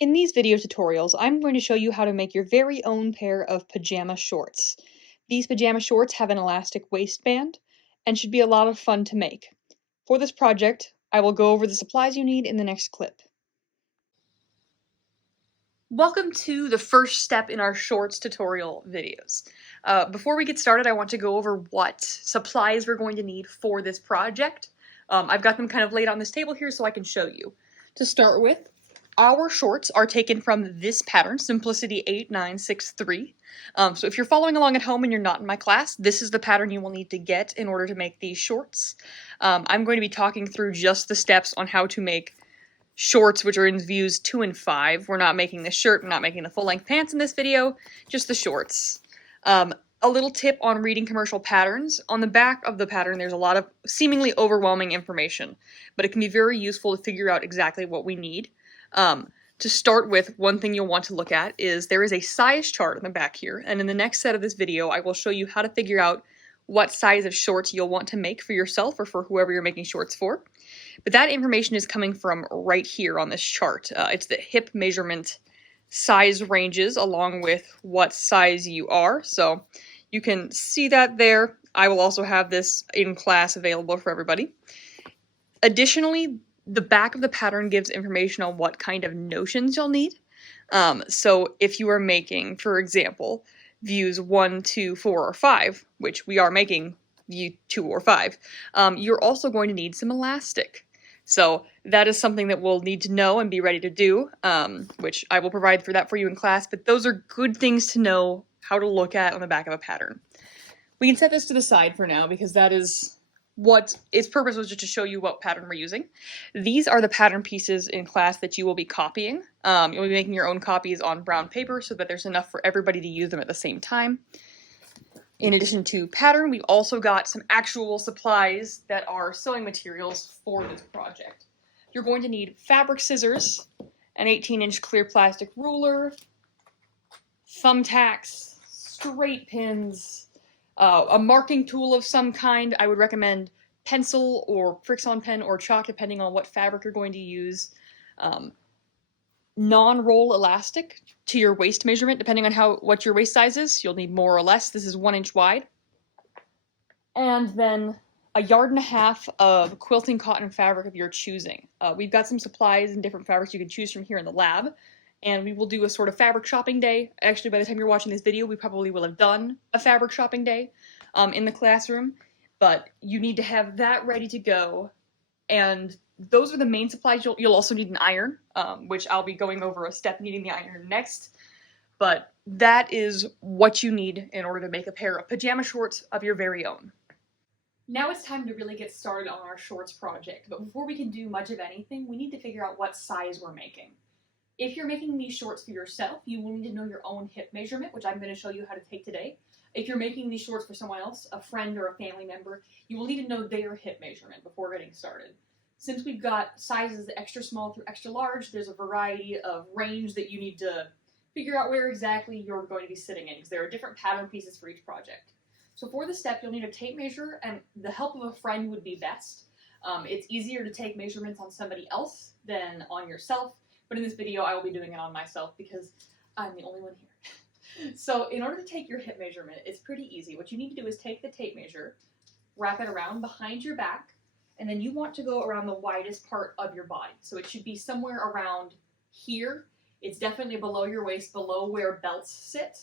In these video tutorials, I'm going to show you how to make your very own pair of pajama shorts. These pajama shorts have an elastic waistband and should be a lot of fun to make. For this project, I will go over the supplies you need in the next clip. Welcome to the first step in our shorts tutorial videos. Before we get started, I want to go over what supplies we're going to need for this project. I've got them kind of laid on this table here so I can show you. To start with, our shorts are taken from this pattern, Simplicity 8963. So if you're following along at home and you're not in my class, this is the pattern you will need to get in order to make these shorts. I'm going to be talking through just the steps on how to make shorts, which are in views 2 and 5. We're not making the shirt, we're not making the full-length pants in this video, just the shorts. A little tip on reading commercial patterns. On the back of the pattern, there's a lot of seemingly overwhelming information, but it can be very useful to figure out exactly what we need. To start with, one thing you'll want to look at is there is a size chart in the back here, and in the next set of this video, I will show you how to figure out what size of shorts you'll want to make for yourself or for whoever you're making shorts for. But that information is coming from right here on this chart. It's the hip measurement size ranges along with what size you are. So you can see that there. I will also have this in class available for everybody. Additionally, the back of the pattern gives information on what kind of notions you'll need. So if you are making, for example, views 1, 2, 4, or 5, which we are making view 2 or 5, you're also going to need some elastic. So that is something that we'll need to know and be ready to do, which I will provide for you in class, but those are good things to know how to look at on the back of a pattern. We can set this to the side for now because that is what its purpose was, just to show you what pattern we're using. These are the pattern pieces in class that you will be copying. You'll be making your own copies on brown paper so that there's enough for everybody to use them at the same time. In addition to pattern, we've also got some actual supplies that are sewing materials for this project. You're going to need fabric scissors, an 18-inch clear plastic ruler, thumbtacks, straight pins, a marking tool of some kind. I would recommend pencil or Fix-On pen or chalk, depending on what fabric you're going to use. Non-roll elastic to your waist measurement, depending on what your waist size is. You'll need more or less. This is 1 inch wide. And then 1.5 yards of quilting cotton fabric of your choosing. We've got some supplies and different fabrics you can choose from here in the lab, and we will do a sort of fabric shopping day. Actually, by the time you're watching this video, we probably will have done a fabric shopping day in the classroom, but you need to have that ready to go. And those are the main supplies. You'll also need an iron, which I'll be going over a step needing the iron next. But that is what you need in order to make a pair of pajama shorts of your very own. Now it's time to really get started on our shorts project. But before we can do much of anything, we need to figure out what size we're making. If you're making these shorts for yourself, you will need to know your own hip measurement, which I'm going to show you how to take today. If you're making these shorts for someone else, a friend or a family member, you will need to know their hip measurement before getting started. Since we've got sizes extra small through extra large, there's a variety of range that you need to figure out where exactly you're going to be sitting in, because there are different pattern pieces for each project. So for this step, you'll need a tape measure, and the help of a friend would be best. It's easier to take measurements on somebody else than on yourself, but in this video, I will be doing it on myself because I'm the only one here. So in order to take your hip measurement, it's pretty easy. What you need to do is take the tape measure, wrap it around behind your back, and then you want to go around the widest part of your body. So it should be somewhere around here. It's definitely below your waist, below where belts sit.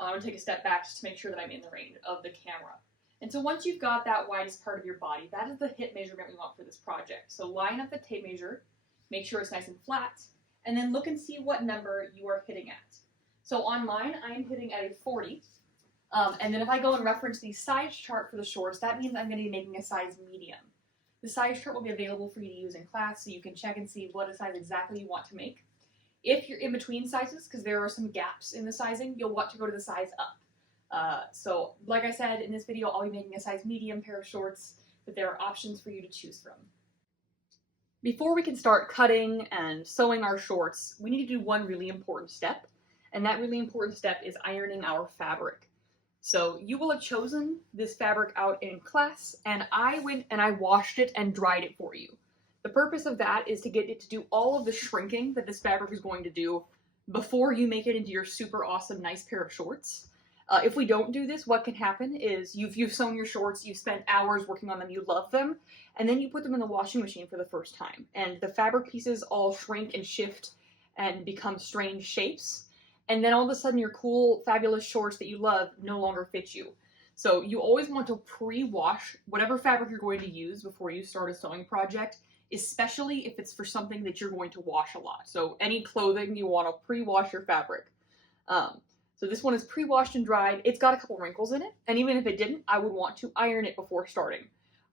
I'm going to take a step back just to make sure that I'm in the range of the camera. And so once you've got that widest part of your body, that is the hip measurement we want for this project. So line up the tape measure, make sure it's nice and flat, and then look and see what number you are hitting at. So on mine, I am hitting at a 40. And then if I go and reference the size chart for the shorts, that means I'm going to be making a size medium. The size chart will be available for you to use in class, so you can check and see what size exactly you want to make. If you're in between sizes, because there are some gaps in the sizing, you'll want to go to the size up. So like I said, in this video, I'll be making a size medium pair of shorts, but there are options for you to choose from. Before we can start cutting and sewing our shorts, we need to do one really important step, and that really important step is ironing our fabric. So you will have chosen this fabric out in class, and I went and I washed it and dried it for you. The purpose of that is to get it to do all of the shrinking that this fabric is going to do before you make it into your super awesome, nice pair of shorts. If we don't do this, what can happen is you've sewn your shorts, you've spent hours working on them, you love them, and then you put them in the washing machine for the first time, and the fabric pieces all shrink and shift and become strange shapes, and then all of a sudden your cool, fabulous shorts that you love no longer fit you. So you always want to pre-wash whatever fabric you're going to use before you start a sewing project, especially if it's for something that you're going to wash a lot. So any clothing, you want to pre-wash your fabric. So this one is pre-washed and dried. It's got a couple wrinkles in it, and even if it didn't, I would want to iron it before starting.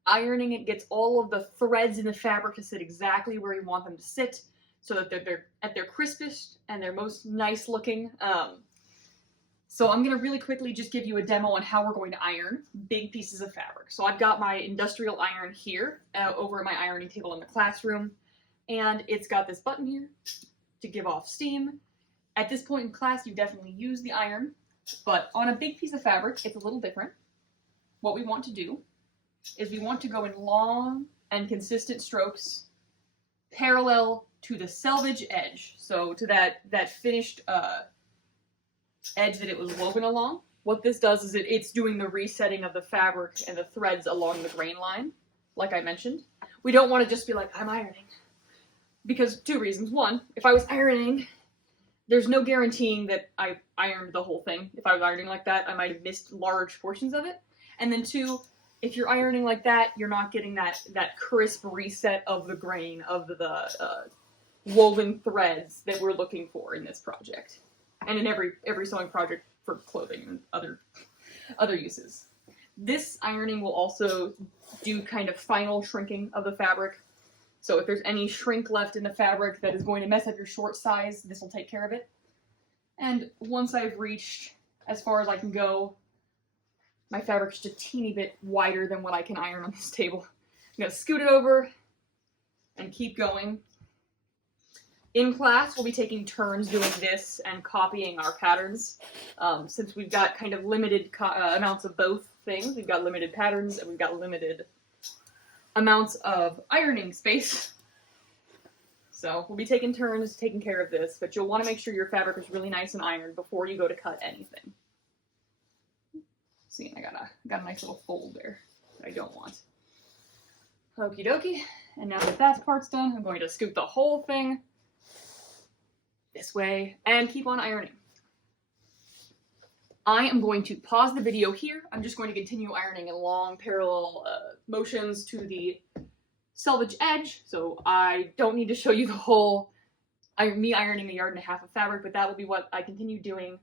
Ironing it gets all of the threads in the fabric to sit exactly where you want them to sit, so that they're at their crispest and their most nice looking. So I'm going to really quickly just give you a demo on how we're going to iron big pieces of fabric. So I've got my industrial iron here over at my ironing table in the classroom, and it's got this button here to give off steam. At this point in class, you definitely use the iron, but on a big piece of fabric, it's a little different. What we want to do is we want to go in long and consistent strokes parallel to the selvage edge, so to that finished edge that it was woven along. What this does is it's doing the resetting of the fabric and the threads along the grain line, like I mentioned. We don't want to just be like, I'm ironing. Because two reasons. One, if I was ironing, there's no guaranteeing that I ironed the whole thing. If I was ironing like that, I might have missed large portions of it. And then two, if you're ironing like that, you're not getting that crisp reset of the grain, of the woven threads that we're looking for in this project. And in every sewing project for clothing and other uses. This ironing will also do kind of final shrinking of the fabric. So if there's any shrink left in the fabric that is going to mess up your short size, this will take care of it. And once I've reached as far as I can go, my fabric's just a teeny bit wider than what I can iron on this table. I'm going to scoot it over and keep going. In class, we'll be taking turns doing this and copying our patterns. Since we've got kind of limited amounts of both things, we've got limited patterns and we've got limited amounts of ironing space. So we'll be taking turns taking care of this, but you'll want to make sure your fabric is really nice and ironed before you go to cut anything. See, I got a nice little fold there that I don't want. Okie dokie. And now that that part's done, I'm going to scoop the whole thing this way and keep on ironing. I am going to pause the video here. I'm just going to continue ironing in long parallel motions to the selvage edge, so I don't need to show you the whole me ironing a yard and a half of fabric, but that will be what I continue doing